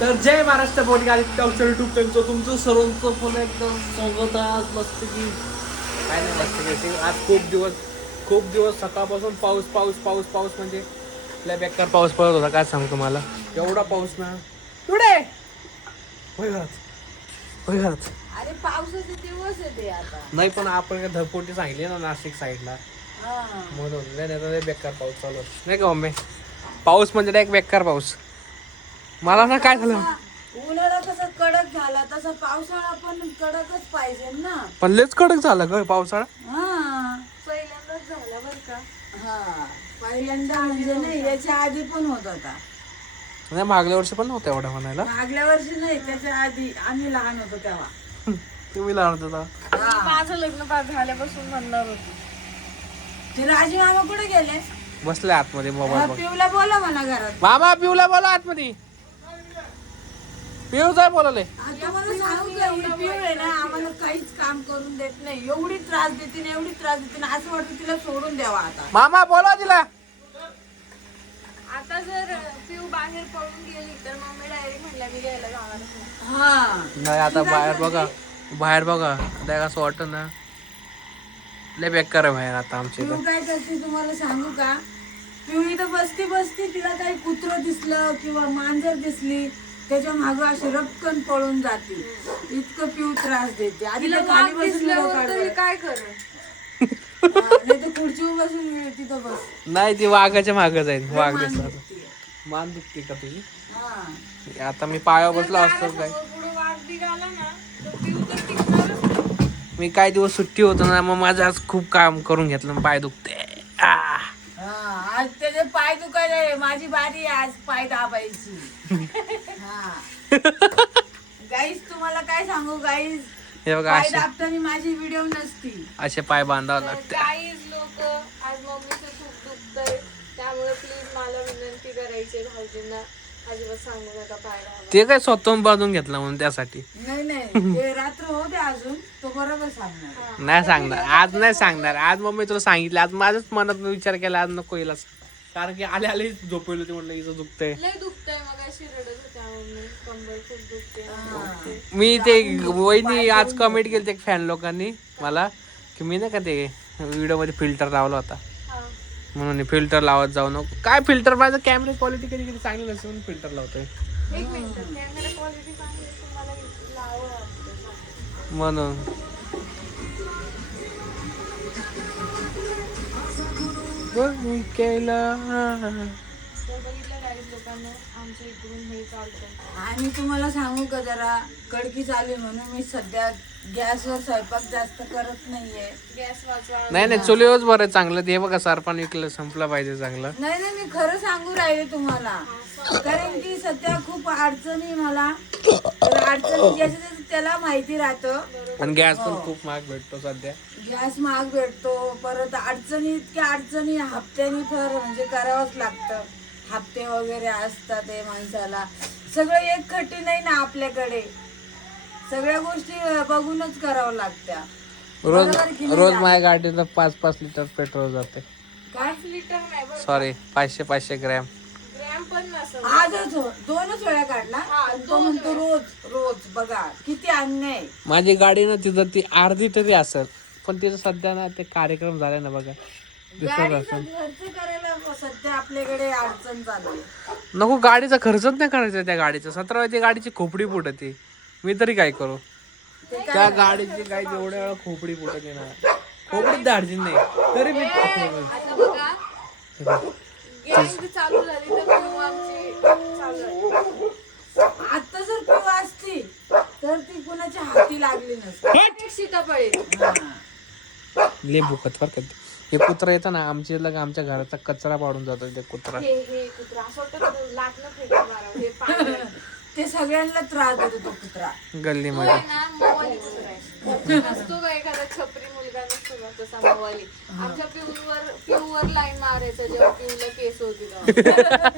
तर जय Maharashtra podcast YouTube चॅनलचं तुमचं सर्वांचं पुन्हा एकदम स्वागत आहे. आज मस्त की काय नाही मस्त की आज खूप दिवस सकाळपासून पाऊस पाऊस पाऊस पाऊस म्हणजे लय बेकार पाऊस पडत होता. काय सांगू तुम्हाला, एवढा पाऊस ना पुढे होय घरात अरे पावसाचे दिवस आहे ते आता. नाही पण आपण काय धरपोटी सांगली ना नाशिक साईडला म्हणून नाही तर लय बेकार पाऊस चालू आहे. नाही का मम्मी, पाऊस म्हणजे एक बेकार पाऊस. मला ना काय झालं, उन्हाळा कसा कडक झाला तसा पावसाळा पण कडकच पाहिजे ना. पण लयच कडक झाला ग पावसाळा. हा पहिल्यांदाच झाला बरं का. हा पहिल्यांदा म्हणजे नाही, याच्या आधी पण होत होता. नाही मागल्या वर्षी पण नव्हतं एवढा म्हणायला. मागल्या वर्षी नाही, त्याच्या आधी आम्ही लहान होतो तेव्हा. तुम्ही लहान होता हा. माझं लग्न झाल्यापासून म्हणणार होते. ते राजू मामा कुठे गेले? बसले आतमध्ये मोबाईल बघ. पिऊला बोला म्हणा घरात. मामा पिऊला बोला आतमध्ये. पिऊ जाय बोलवले. आता मला सांगू का, ही पिऊ आहे ना आम्हाला काहीच काम करून देत नाही. एवढी त्रास देते ना असं वाटतं तिला सोडून द्यावा आता. मामा बोला तिला. आता जर पिऊ बाहेर पळून गेली तर मम्मी डायरेक्ट म्हणल्या मी घ्यायला जाणार नाही. हा नाही आता बाहेर बघा आता असं वाटतं ना लय बेकार आहे बाहेर आता आमच्या पिऊ इथं. काय करते तुम्हाला सांगू का, पिऊ इथं बसती तिला काही कुत्रं दिसलं किंवा मांजर दिसली त्याच्या मागं अशी रपकन पळून जाते. इतकं पिऊ त्रास देते. आधी तिला तर खाली वाघ बसून दिसल्यावर व्हिडिओ तरी काढते. काय करेल. नाही तर खुर्चीवर बसून तिथं बस. नाही ती वाघाच्या मागं जाईल. वाघ मान दिसला दुखते. मान दुखते का तुझी. हा. आता मी पायावर बसलो असतो काय. पुढे वाघ निघाला ना तर पिऊ तर टिकणारच नाही. मी काही दिवस सुट्टी होतो ना, मग माझं आज खूप काम करून घेतलं, पाय दुखते. हा, आज त्याचे पाय दुखायला माझी बारी आहे आज पाय दाबायची. हा. गाईस तुम्हाला काय सांगू गाईस, हे बघा पाय असे दाबताना माझी व्हिडिओ नसती. असे पाय बांधावं तर लागते. काहीच लोक आज मम्मीचं खूप दुखतंय, त्यामुळे प्लीज मला विनंती करायची भाऊजींना अजिबात सांगू नका पाय दाबायला. ते काय स्वतःहून बांधून घेतला म्हणून त्यासाठी. नाही ते रात्र होते अजून तो बरोबर सांगणार. नाही सांगणार आज, नाही सांगणार आज. मम्मी तुला सांगितलं आज, माझ्याच मनात विचार केला आज नको येईल असं. कारण की आले झोपवलं ते म्हटलं हिचं दुखतंय. लय दुखतंय, मग अशी रडत होत्या मम्मी, कंबर खूप दुखते. मी ते वहिनी आज कमेंट केली एक फॅन लोकांनी मला की मी नाही का ते व्हिडिओ मध्ये फिल्टर लावला होता हा. म्हणून फिल्टर लावत जाऊ नको. काय फिल्टर पाहिजे, कॅमेरा क्वालिटी कधी कधी चांगली नसते म्हणून फिल्टर लावतोय. एक मिनिट, कॅमेरा क्वालिटी चांगली आहे, तुम्हाला लावावं वाटतं. म्हणून केलं. तर बघितलं काही लोकांना आमच्या इकडून हे चालतं. आणि तुम्हाला सांगू का, जरा कडकी चालू आहे म्हणून मी सध्या गॅसवर स्वयंपाक जास्त करत नाहीये. गॅस वाचवा. नाही चुलीवरच बरं चांगलं. ते बघा सरपण विकलं, संपलं पाहिजे चांगलं. नाही मी खरं सांगू राहिले तुम्हाला, कारण की सध्या खूप अडचणी मला. तर अडचणी ज्याच्या त्याला माहिती राहतं. आणि गॅस पण खूप महाग भेटतो सध्या. गॅस महाग भेटतो, परत अडचणी इतक्या अडचणी हप्त्यानी तर म्हणजे करावंच लागतं. हप्ते वगैरे असतात ते माणसाला. सगळं एकखट्टी नाही ना आपल्याकडे, सगळ्या गोष्टी बघूनच करावं लागत्या. रोज बरोबर की नाही रोज दादा? माझ्या गाडीला 5-5 लिटर पेट्रोल जाते. काय 5 लिटर नाही बरं, सॉरी 500 ग्रॅम. ग्रॅम पण नसेल. आजच 2च वेळा काढला. तो म्हणतो रोज रोज. बघा किती अन्याय. माझी गाडी ना तिथं ती अर्धी तरी असेल, पण तिथं सध्या ना ते कार्यक्रम झाले ना बघा, दिसत गाडीचा असेल. खर्च करायला सध्या आपल्याकडे अडचण चालू आहे. नको गाडीचा खर्चच नाही करायचा. त्या गाडीचा 17 ती गाडीची खोपडी फुटते. मी तरी काय करू. ते त्या गाडीची काय जेवढ्या वेळा खोपडी फुटते ना, खोपडीत धाडची नाही तरी मी आता बघा गँग चालू झाली तर पिऊ आमची चालू आहे. आता जर पिऊ असती तर ती कुणाच्या हाती लागली नसती. एक सीताफळे. हा. लय भुकत फरक. हे कुत्रा येतं ना आमच्या लग आमच्या घराचा कचरा पाडून जातो ते कुत्रा. हे कुत्रा असं वाटतं लागलं फेकून मारावं. हे पाहिलं. ते सगळ्यांना त्रास देतो तो कुत्रा. गल्लीमध्ये तो आहे ना मवाली कुत्रा आहे. नसतो का एखादा छपरी मुलगा नसतो का तसा मवाली. आमच्या पिऊवर लाईन मारायचं जेव्हा पिऊला केस होती तेव्हा.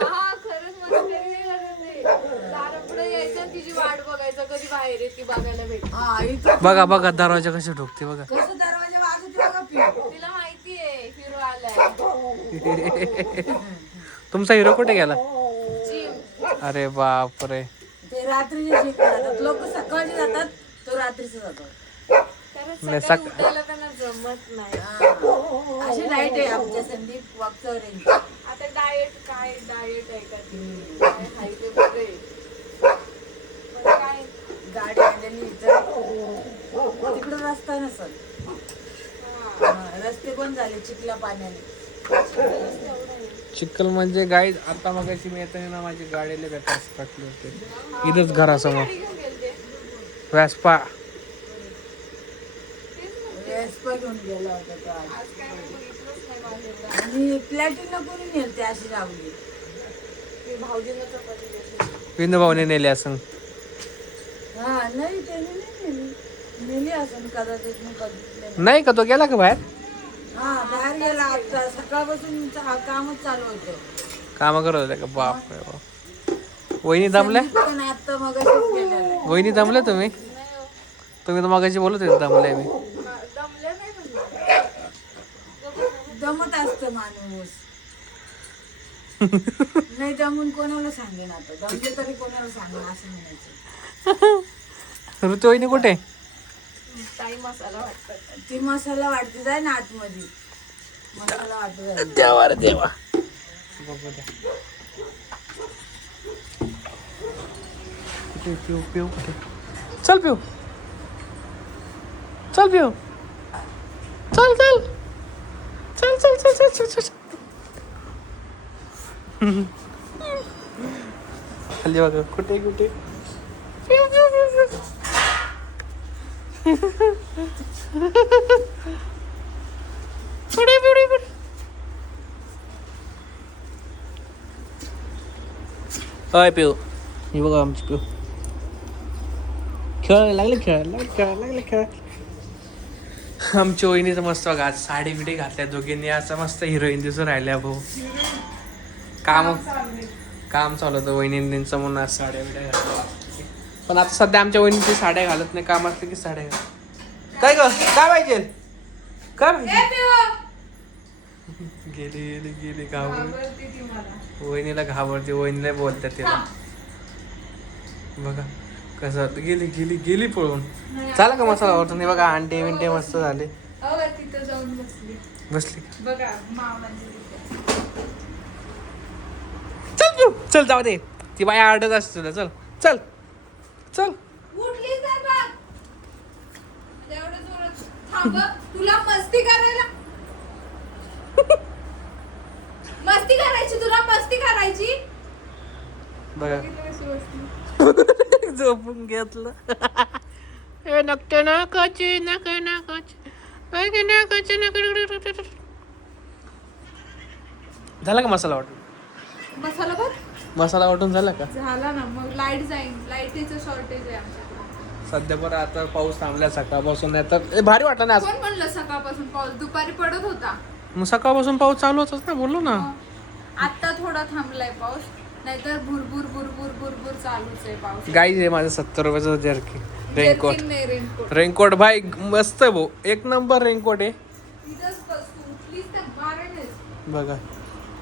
हा खरंच मला तरी नाही लागत ते. दारापुढे यायचं आणि तिची वाट बघायचं कधी बाहेर येते बघायला भेटते. हा इथं बघा दरवाजा कसे ठोकते बघा. कसं दरवाजा वाजवते बघा पिऊ. तिला माहितीये हिरो आलाय. तुमचा हिरो कुठे गेला. जिम. अरे बापरे. ते रात्रीचे शिफ्ट राहतात. लोक सकाळचे जातात, तो रात्रीचे जातो. कारण नाही, सकाळी उठायला त्यांना जमत नाही. हा. अशी लाईट आहे आमच्या संदीप वागचौरेंची. आता डाएट आहे का ती काय हाय ते बघे. पण काय गाडी आलेली तर तिकडं रस्ता नसल. हा. रस्ते पण झाले चिखला पाण्याने. चिखल म्हणजे गाईज आता मगाशी मी येताना ना माझी गाडीला बेकार टाकले होते इथंच घरासमोर. गाडी घेऊन गेलते. व्यासपा वेस्पा घेऊन गेला होता तो आज. आज काय मी बघितलंच नाही बाहेर. आणि प्लॅटिना कोणी नेलते अशी लावली. मी भाऊजींना चपाती देते. विनू भाऊने नेले असं. हा नाही त्याने नाही नेली. नेली असं कदाचित मी बघितलं. नाही का तो गेला का बाहेर? हा बाहेर गेला आता सकाळपासून कामच चालू होतं. काम करत होते का? बाप रे बाप. वहिनी दमल्या? पण आता मग गेलेलं आहे. वहिनी दमल्या तुम्ही? नाही हो. तुम्ही तर मगाशी बोलत होते दमल्या मी. दमल्या नाही म्हणलं. दमत असतं माणूस. नाही दमून कोणाला सांगेन आता. दमले तरी कोणाला सांगेन असं म्हणायचं. ऋतू वहिनी कुठे? ताई मसाला वाटतात. ती मसाला वाटते जाय ना आतमध्ये. मसाला वाटते जाय. देवा रे देवा. बघू द्या. कुठे पिऊ पिऊ कुठे? चल पिऊ. चल पिऊ. चल चल. चल चल चल चल चल चल. खाली बघा कुठे कुठे. पिऊ पिऊ पिऊ पिऊ. पुढे पुढे पुढे. काय पिऊ? हे बघा आमची पिऊ खेळायला लागले. आमची वहिनीचं मस्त बघा आज साडी बिडी घातल्या दोघींनी. असं मस्त हिरोईन दिसून राहिल्या भाऊ. काम चालू होतं वहिनींचं म्हणून आज साड्या बिड्या घातल्या. पण आता सध्या आमच्या वहिनीची साड्या घालत नाही. काम असलं की साड्या घालत. काय ग काय पाहिजे? काय पाहिजे? गेली घाबरते. वहिनीला घाबरते. वहिनीला बोलतात तिला. बघा कसं गेली पळून. झालं का मसाला वाटून? हे बघा अंडे बिंडे मस्त झाले. तिथं जाऊन बसली बघा मामांची. चल पिऊ चल जाऊ दे. ती बाई आरडत असते तुला. चल चल चल. उठली तर बघ. एवढं जोरात थांब. तुला मस्ती करायला मस्ती करायची बघा झोपून घेतलं. नकटे नाकाचे झाला का मसाला वाटून? मसाला वाटून झाला का? झाला ना. मग लाईट जाईल. लाईटीचं शॉर्टेज आहे आमच्याकडे सध्या बरं आता पाऊस थांबला सकाळपासून. नाही तर भारी वाटलं ना आज. कोण म्हणलं सकाळपासून पाऊस? दुपारी पडत होता. मग सकाळपासून पाऊस चालू होताच ना. बोललो ना. आता थोडा थांबलाय पाऊस. नाहीतर भुरभुर भुरभुर भुरभुर चालूच आहे पाऊस. गाईज आहे माझं 70 रुपयाचं जर्की रेनकोट. जर्किन नाही, रेनकोट. रेनकोट भाई मस्त आहे भाऊ. एक नंबर रेनकोट आहे. इथंच बस तू. उठलीस तर मारेनच. बघा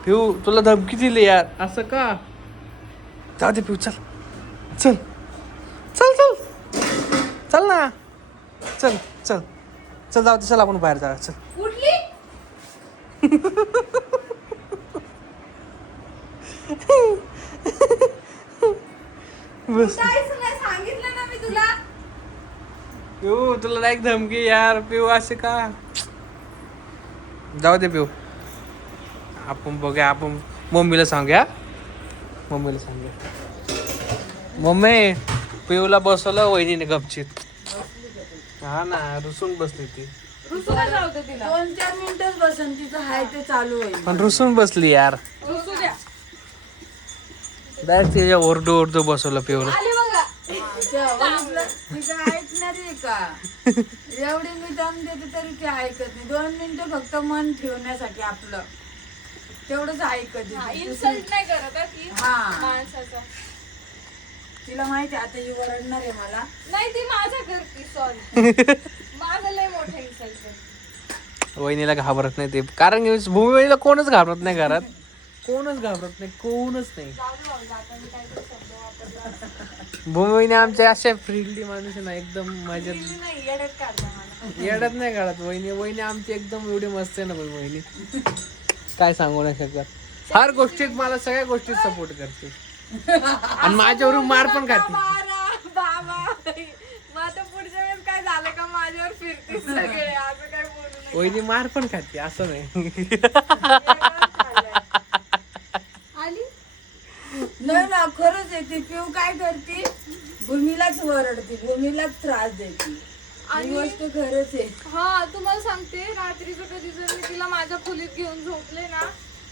पिऊ तुला धमकी दिली यार. असं का? जाऊ दे पिऊ. चल चल चल चल चल ना. चल चल चल जाऊ दे. चल आपण बाहेर जा. चल उठली. बस उठायचं नाही सांगितलं ना मी तुला. पिऊ तुला नाही धमकी यार. पिऊ असे का? जाऊ दे पिऊ. आपण बघूया. आपण मम्मीला सांगूया. मम्मी पिऊला बसवलं वहिनीने गपचित. हा ना रुसून बसली ती. रुसूला जाऊ दे तिला. 2-4 मिनिटच बसन तिचं हाय ते चालू होईल. पण रुसून बसली यार. रुसू द्या. डायरेक्ट तिच्या ओरडू बसवलं पिऊला. आली बघा. तिचं ऐकणार आहे का? एवढी मी दम देते तरी ते ऐकत नाही. 2 मिनिटं फक्त मन ठेवण्यासाठी आपलं तेवढंच ऐकत. इन्सल्ट नाही करत आहे ती हा. माणसाचा. तिला माहिती आता ही ओरडणार आहे मला. नाही ती माझ्या करती. सॉरी. माझं लय मोठं इन्सल्ट. वहिनीला घाबरत नाही ते. कारण की भूमी वहिनीला कोणच घाबरत नाही घरात. कोणच घाबरत नाही, कोणच नाही. जाऊ दे बाबा, जाताना काहीतरी शब्द वापरला. भूमीने आमच्या अशा फ्रीली माणूस आहे ना, एकदम मजेत. गेली नाही, येड्यात काढला मला. येड्यात नाही काढत वहिनी आमची एकदम एवढी मस्त आहे ना वहिनी, काय सांगू नाही शकत. हर गोष्टीत मला सगळ्या गोष्टीत सपोर्ट करते आणि माझ्यावरून मार पण खाते. बाबा मग आता पुढच्या वेळेस काय झालं का माझ्यावर फिरते सगळे, असं काय बोलू नये. वहिनी मार पण खाते असं नाही. आली नाही ना, खरंच आहे. ती पिऊ काय करते, भूमीलाच वरडते, भूमीलाच त्रास देते. ही आणि- गोष्ट खरंच आहे. हा तुम्हाला सांगते, रात्रीचं कधी जर मी तिला माझ्या खोलीत घेऊन झोपले ना,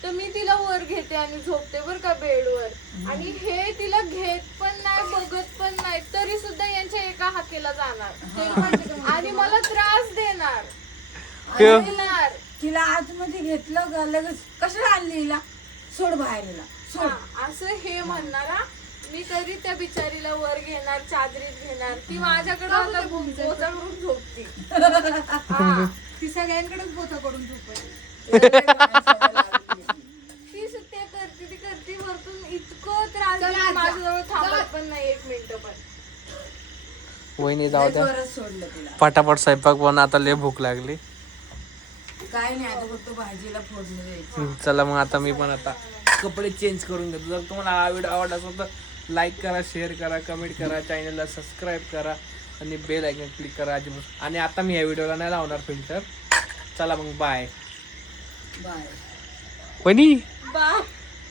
तर मी तिला वर घेते आणि झोपते बर का बेडवर. आणि हे तिला घेत पण नाही, बघत पण नाही, तरी सुद्धा यांच्या एका हाकेला जाणार आणि मला त्रास देणार. देणार. तिला आतमध्ये घेतलं का लगेच कशाला आणली हिला, सोड बाहेर हिला, सोड. हा, असं हे म्हणणारा. मी तरी त्या बिचारीला वर घेणार, चादरीत घेणार, ती माझ्याकडे आता बोचा करून झोपती. हा, ती सगळ्यांकडेच बोथा करून झोपते. ती करते, ती करते वरतून इतकं त्रास देते, माझ्याजवळ थांबत पण नाही एक मिनिट पण. वहिनी जाऊ द्या, जोरात सोडलं तिला. पटापट स्वयंपाक बनव, आता लय भूक लागली. काय नाही, आता फक्त भाजीला फोडणी द्यायची. चला मग आता मी पण आता कपडे चेंज करून घेतो. जर तुम्हाला हा व्हिडिओ आवडला असेल तर लाईक करा, शेअर करा, कमेंट करा, चॅनलला सबस्क्राईब करा आणि बेल आयकॉन क्लिक करा अजिबात. आणि आता मी या व्हिडिओला नाही लावणार फिल्टर. चला मग बाय. बाय. वहिनी बा